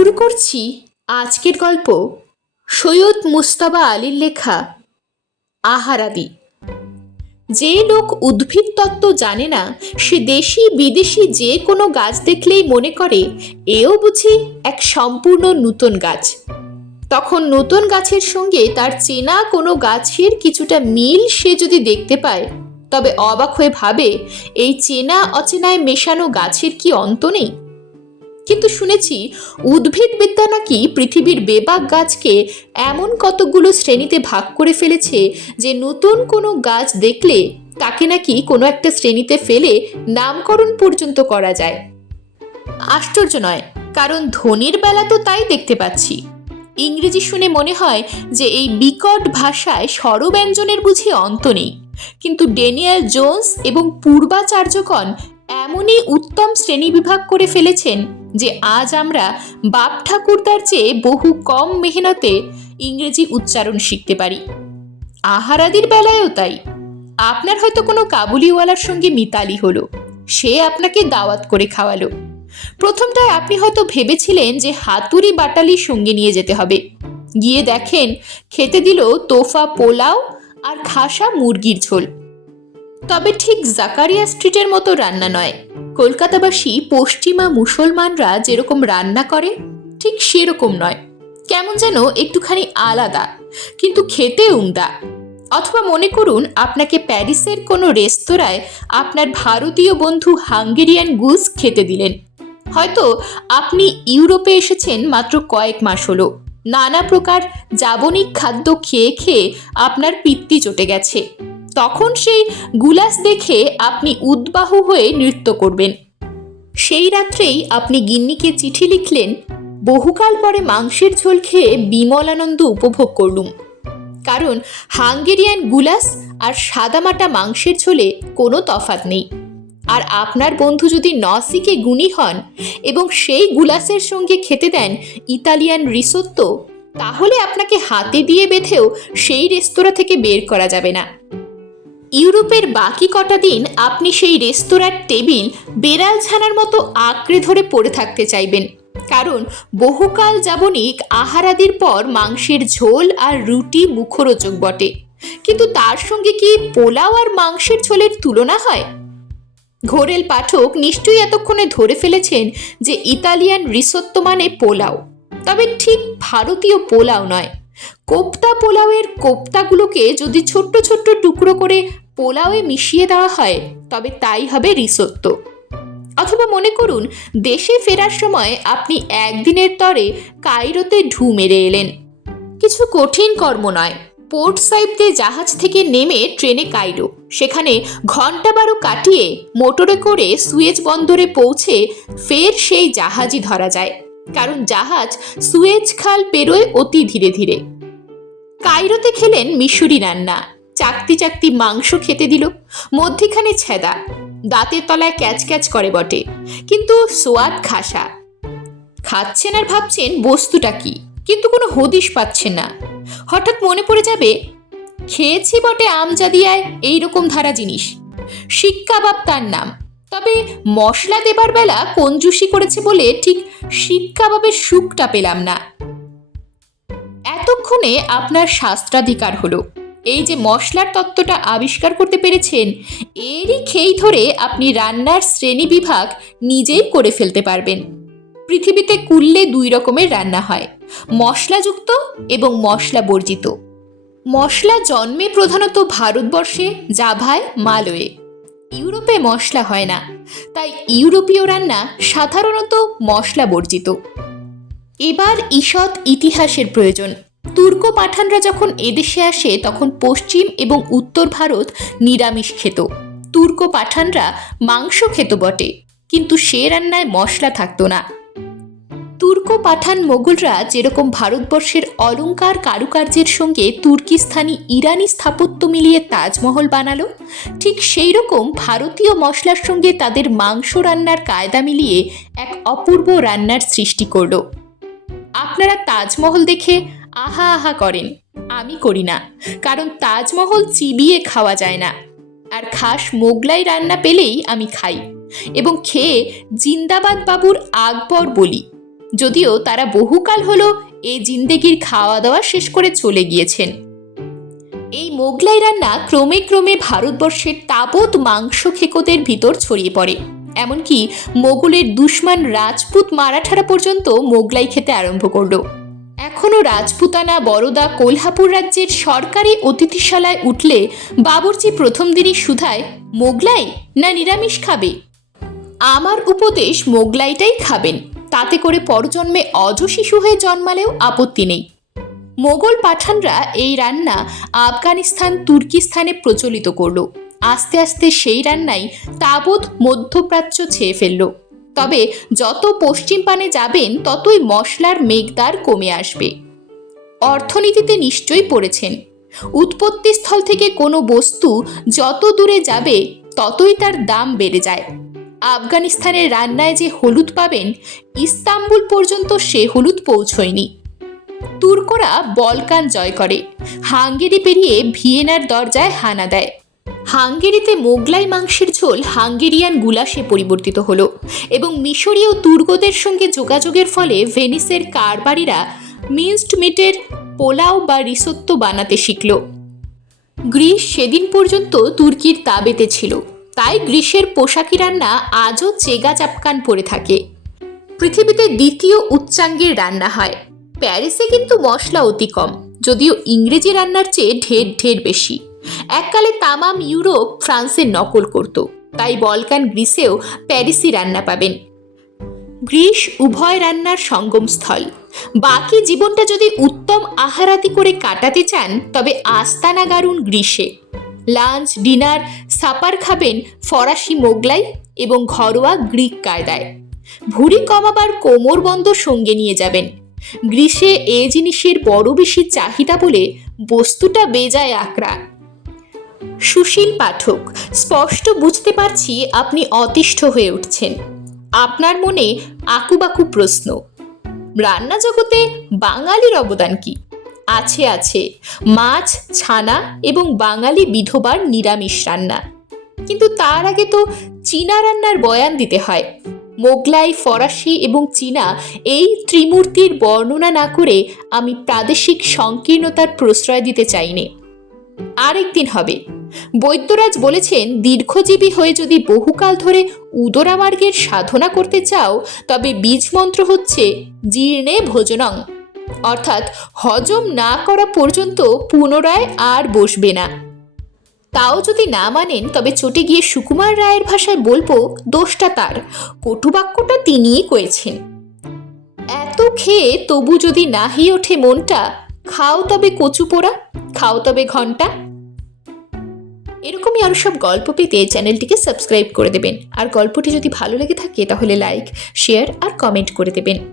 শুরু করছি আজকের গল্প সৈয়দ মুস্তাবা আলীর লেখা আহারাদি। যে লোক উদ্ভিদ তত্ত্ব জানে না, সে দেশি বিদেশি যে কোনো গাছ দেখলেই মনে করে, এও বুঝি এক সম্পূর্ণ নূতন গাছ। তখন নতুন গাছের সঙ্গে তার চেনা কোনো গাছের কিছুটা মিল সে যদি দেখতে পায়, তবে অবাক হয়ে ভাবে, এই চেনা অচেনায় মেশানো গাছের কি অন্ত নেই? কিন্তু শুনেছি উদ্ভিদ বিদ্যা নাকি পৃথিবীর বেবাক গাছকে এমন কতগুলো শ্রেণীতে ভাগ করে ফেলেছে যে নতুন কোনো গাছ দেখলে তাকে নাকি কোনো একটা শ্রেণীতে ফেলে নামকরণ পর্যন্ত করা যায়। আশ্চর্য নয়, কারণ ধনির বেলা তো তাই দেখতে পাচ্ছি। ইংরেজি শুনে মনে হয় যে এই বিকট ভাষায় স্বরব্যঞ্জনের বুঝি অন্ত নেই। কিন্তু ডেনিয়াল জোন্স এবং পূর্বাচার্যগণ এমনই উত্তম শ্রেণীবিভাগ করে ফেলেছেন যে আজ আমরা বাপ ঠাকুরদার চেয়ে বহু কম মেহনতে ইংরেজি উচ্চারণ শিখতে পারি। আহারাদির বেলায়ও তাই। আপনার হয়তো কোনো কাবুলিওয়ালার সঙ্গে মিতালি হলো। সে আপনাকে দাওয়াত করে খাওয়ালো। প্রথমটায় আপনি হয়তো ভেবেছিলেন যে হাতুড়ি বাটালি সঙ্গে নিয়ে যেতে হবে। গিয়ে দেখেন খেতে দিল তোফা পোলাও আর খাসা মুরগির ঝোল। তবে ঠিক জাকারিয়া স্ট্রিটের মতো রান্না নয়। কলকাতাবাসী পশ্চিমা মুসলমানরা যেরকম রান্না করে, ঠিক সেরকম নয়। কেমন যেন একটুখানি আলাদা, কিন্তু খেতে উমদা। অথবা মনে করুন, আপনাকে প্যারিসের কোনো রেস্তোরাঁয় আপনার ভারতীয় বন্ধু হাঙ্গেরিয়ান গুস খেতে দিলেন। হয়তো আপনি ইউরোপে এসেছেন মাত্র কয়েক মাস হলো। নানা প্রকার জাবনিক খাদ্য খেয়ে খেয়ে আপনার পিত্তি চটে গেছে। তখন সেই গুলাস দেখে আপনি উদ্বাহ হয়ে নৃত্য করবেন। সেই রাত্রেই আপনি গিন্নিকে চিঠি লিখলেন, বহুকাল পরে মাংসের ঝোল খেয়ে বিমল আনন্দ উপভোগ করলুম। কারণ হাঙ্গেরিয়ান গুলাস আর সাদামাটা মাংসের ঝোলে কোনো তফাত নেই। আর আপনার বন্ধু যদি নসিকে গুণী হন এবং সেই গুলাসের সঙ্গে খেতে দেন ইতালিয়ান রিসোত্তো, তাহলে আপনাকে হাতে দিয়ে বেঁধেও সেই রেস্তোরাঁ থেকে বের করা যাবে না। ইউরোপের বাকি কটা দিন আপনি সেই রেস্তোরাঁর টেবিল বেড়াল ছানার মতো আঁকড়ে ধরে পড়ে থাকতে চাইবেন। কারণ বহুকাল যাবনিক আহারাদির পর মাংসের ঝোল আর রুটি মুখরোচক বটে। কিন্তু তার সঙ্গে কি পোলাও আর মাংসের ঝোলের তুলনা হয়? ঘোরেল পাঠক নিশ্চয়ই এতক্ষণে ধরে ফেলেছেন যে ইতালিয়ান রিসোত্তো মানে পোলাও। তবে ঠিক ভারতীয় পোলাও নয়। কোপ্তা পোলাওয়ের কোপ্তাগুলোকে যদি ছোট্ট ছোট্ট টুকরো করে পোলাওয়ে মিশিয়ে দেওয়া হয়, তবে তাই হবে রিসোত্তো অথবা মনে করুন, দেশে ফেরার সময় আপনি একদিনের তরে কায়রোতে ঢু মেরে এলেন। কিছু কঠিন কর্ম নয়। পোর্ট সাইডতে জাহাজ থেকে নেমে ট্রেনে কায়রো সেখানে ঘণ্টা বারো কাটিয়ে মোটরে করে সুয়েজ বন্দরে পৌঁছে ফের সেই জাহাজই ধরা যায়। কারণ জাহাজ সুয়েজ খাল পেরোয় অতি ধীরে ধীরে। কায়রোতে খেলেন মিশরি রান্না। চাকতি চাকতি মাংস খেতে দিল, মধ্যিখানে ছেদা, দাঁতের তলায় ক্যাচ ক্যাচ করে বটে, কিন্তু সোয়াদ খাসা। খাচ্ছেন আর ভাবছেন বস্তুটা কি, কিন্তু কোনো হদিশ পাচ্ছেন না। হঠাৎ মনে পড়ে যাবে, খেয়েছি বটে আমজাদিয়ায় এইরকম ধারা জিনিস। শিক কাবাব তার নাম। তবে মশলা দেবার বেলা কঞ্জুসি করেছে বলে ঠিক শিক কাবাবের সুখটা পেলাম না। এতক্ষণে আপনার শাস্ত্রাধিকার হলো। এই যে মশলার তত্ত্বটা আবিষ্কার করতে পেরেছেন, এরই খেই ধরে আপনি রান্নার শ্রেণি বিভাগ নিজেই করে ফেলতে পারবেন। পৃথিবীতে কুললে দুই রকমের রান্না হয়, মশলাযুক্ত এবং মশলা বর্জিত মশলা জন্মে প্রধানত ভারতবর্ষে, জাভায়, মালয়ে। ইউরোপে মশলা হয় না, তাই ইউরোপীয় রান্না সাধারণত মশলা বর্জিত এবার ঈষৎ ইতিহাসের প্রয়োজন। তুর্ক পাঠানরা যখন এদেশে আসে, তখন পশ্চিম এবং উত্তর ভারত নিরামিষ খেত। তুর্ক পাঠানরা মাংস খেত বটে, কিন্তু সে রান্নায় মশলা থাকতো না। তুর্ক পাঠান মোগলরা যেরকম ভারতবর্ষের অলংকার কারুকার্যের সঙ্গে তুর্কিস্তানি ইরানি স্থাপত্য মিলিয়ে তাজমহল বানালো, ঠিক সেই রকম ভারতীয় মশলার সঙ্গে তাদের মাংস রান্নার কায়দা মিলিয়ে এক অপূর্ব রান্নার সৃষ্টি করল। আপনারা তাজমহল দেখে আহা আহা করেন। আমি করি না, কারণ তাজমহল চিবিয়ে খাওয়া যায় না। আর খাস মোগলাই রান্না পেলেই আমি খাই। এবং খেয়ে জিন্দাবাদ বাবুর আকবর বলি। যদিও তারা বহুকাল হলো এই জিন্দেগির খাওয়া দাওয়া শেষ করে চলে গিয়েছেন। এই মোগলাই রান্না ক্রমে ক্রমে ভারতবর্ষের তাবৎ মাংস খেকোদের ভিতর ছড়িয়ে পড়ে। এমনকি মোগলের দুশ্মন রাজপুত মারাঠারা পর্যন্ত মোগলাই খেতে আরম্ভ করল। এখনও রাজপুতানা বরোদা কোলহাপুর রাজ্যের সরকারি অতিথিশালায় উঠলে বাবুর্চি প্রথম দিনই সুধায়, মোগলাই না নিরামিষ খাবে? আমার উপদেশ মোগলাইটাই খাবেন, তাতে করে পরজন্মে অজ শিশু হয়ে জন্মালেও আপত্তি নেই। মোগল পাঠানরা এই রান্না আফগানিস্তান তুর্কিস্তানে প্রচলিত করল। আস্তে আস্তে সেই রান্নাই তাবৎ মধ্যপ্রাচ্য ছেয়ে ফেলল। তবে যত পশ্চিম পানে যাবেন, ততই মশলার মেঘদার কমে আসবে। অর্থনীতিতে নিশ্চয়ই পড়েছেন। উৎপত্তিস্থল থেকে কোনো বস্তু যত দূরে যাবে, ততই তার দাম বেড়ে যায়। আফগানিস্তানের রান্নায় যে হলুদ পাবেন, ইস্তাম্বুল পর্যন্ত সে হলুদ পৌঁছয়নি। তুর্করা বলকান জয় করে। হাঙ্গেরি পেরিয়ে ভিয়েনার দরজায় হানা দেয়। হাঙ্গেরিতে মোগলাই মাংসের ঝোল হাঙ্গেরিয়ান গুলাসে পরিবর্তিত হলো এবং মিশরীয় তুর্কদের সঙ্গে যোগাযোগের ফলে ভেনিসের কারবারিরা মিন্সড মিটের পোলাও বা রিসোত্তো বানাতে শিখল। গ্রিস সেদিন পর্যন্ত তুর্কির তাবেতে ছিল। তাই গ্রিসের পোশাকি রান্না আজও চেগা চাপকান পড়ে থাকে। পৃথিবীতে দ্বিতীয় উচ্চাঙ্গের রান্না হয়। প্যারিসে কিন্তু মশলা অতি কম, যদিও ইংরেজি রান্নার চেয়ে ঢের ঢের বেশি। এককালে তামাম ইউরোপ ফ্রান্সের নকল করত। তাই বলকান গ্রিসেও প্যারিসি রান্না পাবেন। গ্রিস উভয় রান্নার সঙ্গমস্থল। বাকি জীবনটা যদি উত্তম আহারাতি করে কাটাতে চান, তবে আস্তানা গারুন গ্রিসে। লাঞ্চ, ডিনার, সাপার খাবেন ফরাসি মোগলাই এবং ঘরোয়া গ্রিক কায়দায়। ভুঁড়ি কমাবার কোমর বন্ধ সঙ্গে নিয়ে যাবেন। গ্রীষ্মে এ জিনিসের বড় বেশি চাহিদা বলে বস্তুটা বেজায় আকড়া। সুশীল পাঠক, স্পষ্ট বুঝতে পারছি আপনি অতিষ্ঠ হয়ে উঠছেন। আপনার মনে আকুবাকু প্রশ্ন, রান্না জগতে বাঙালির অবদান কি? আছে আছে, মাছ, ছানা এবং বাঙালি বিধবার নিরামিষ রান্না। কিন্তু তার আগে তো চীনা রান্নার বয়ান দিতে হয়। মোগলাই, ফরাসি এবং চীনা এই ত্রিমূর্তির বর্ণনা না করে আমি প্রাদেশিক সংকীর্ণতার প্রশ্রয় দিতে চাইনি। আরেকদিন হবে। বৈদ্যরাজ বলেছেন, দীর্ঘজীবী হয়ে যদি বহুকাল ধরে উদরামার্গের সাধনা করতে চাও, তবে বীজ মন্ত্র হচ্ছে জীর্ণে ভোজনং। অর্থাৎ হজম না করা পর্যন্ত পুনরায় আর বসবে না। তাও যদি না মানেন, তবে চটে গিয়ে সুকুমার রায়ের ভাষায় বলব, দোষটা তার। কটুবাক্যটা তিনিই করেছেন। এত খেয়ে তবু যদি নাহি ওঠে মনটা খাও তবে কচু পোড়া, খাও তবে ঘণ্টা। এরকমই আরও সব গল্প পেতে চ্যানেলটিকে সাবস্ক্রাইব করে দেবেন। আর গল্পটি যদি ভালো লেগে থাকে তাহলে লাইক, শেয়ার আর কমেন্ট করে দেবেন।